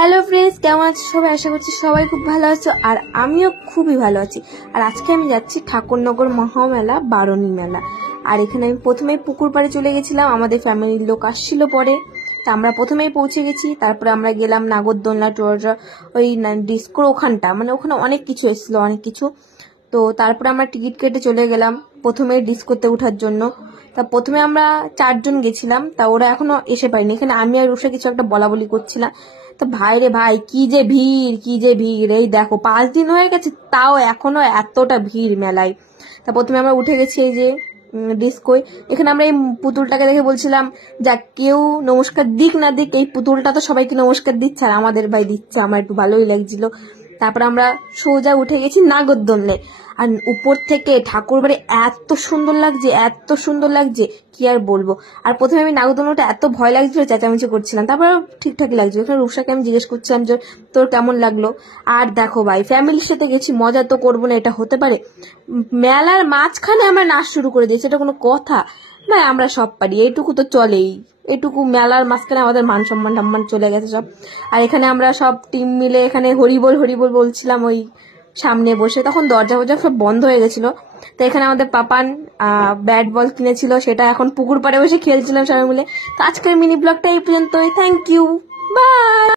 Hello friends, কেমন আছো সবাই? আশা করছি সবাই খুব ভালো আছো, আর আমিও খুবই ভালো আছি। আর আজকে আমি যাচ্ছি ঠাকুরনগর মহামেলা, বারণী মেলা। আর এখানে আমি প্রথমেই পুকুর পাড়ে চলে গেছিলাম, আমাদের ফ্যামিলির লোক আসছিল পরে, তা আমরা প্রথমেই পৌঁছে গেছি। তারপরে আমরা গেলাম নাগরদোলনা টোলনা, ওই ডিস্কোর ওখানটা, মানে ওখানে অনেক কিছু এসেছিল, অনেক কিছু। তো তারপরে আমরা টিকিট কেটে চলে গেলাম প্রথমে ডিস্কোতে ওঠার জন্য। তা প্রথমে আমরা 4 জন গেছিলাম, তা ওরা এখনো এসে পায়নি। এখানে আমি আর রুষা কিছু একটা বলা বলি করছিলাম। তো ভাই রে ভাই, কি যে ভিড়, কি যে ভিড়! এই দেখো 5 দিন হয়ে গেছে, তাও এখনো এতটা ভিড় মেলায়। তা প্রথমে আমরা উঠে গেছি এই যে ডিস্কোয়। এখানে আমরা এই পুতুলটাকে দেখে বলছিলাম, যা কেউ নমস্কার দিক না দিক, এই পুতুলটা তো সবাইকে নমস্কার দিচ্ছে, আর আমাদের ভাই দিচ্ছে, আমার একটু ভালোই লাগছিল। তারপর আমরা সোজা উঠে গেছি নাগরদোলনায়। আর উপর থেকে ঠাকুর বাড়ি এত সুন্দর লাগছে, এত সুন্দর লাগছে, কি আর বলবো। আর প্রথমে আমি নাগরদোলনাটা এত ভয় লাগছিল, চেঁচামেচি করছিলাম, তারপর ঠিকঠাকই লাগছিল। ওখানে রূপসাকে আমি জিজ্ঞেস করছিলাম যে তোর কেমন লাগলো। আর দেখো ভাই, ফ্যামিলির সাথে গেছি, মজা তো করবো না, এটা হতে পারে? মেলার মাঝখানে আমরা নাচ শুরু করে দিয়েছি, এটা কোনো কথা? ভাই আমরা সব পারি, এইটুকু তো চলেই। এটুকু মেলার মাঝখানে আমাদের মান সম্মান টাম্মান চলে গেছে সব। আর এখানে আমরা সব টিম মিলে এখানে হরিবোল হরিবোল বলছিলাম ওই সামনে বসে। তখন দরজা ফরজা সব বন্ধ হয়ে গেছিল। তো এখানে আমাদের পাপান ব্যাট বল কিনেছিল, সেটা এখন পুকুর পাড়ে বসে খেলছিলাম সবাই মিলে। তো আজকের মিনি ব্লগটা এই পর্যন্তই। Thank you, by.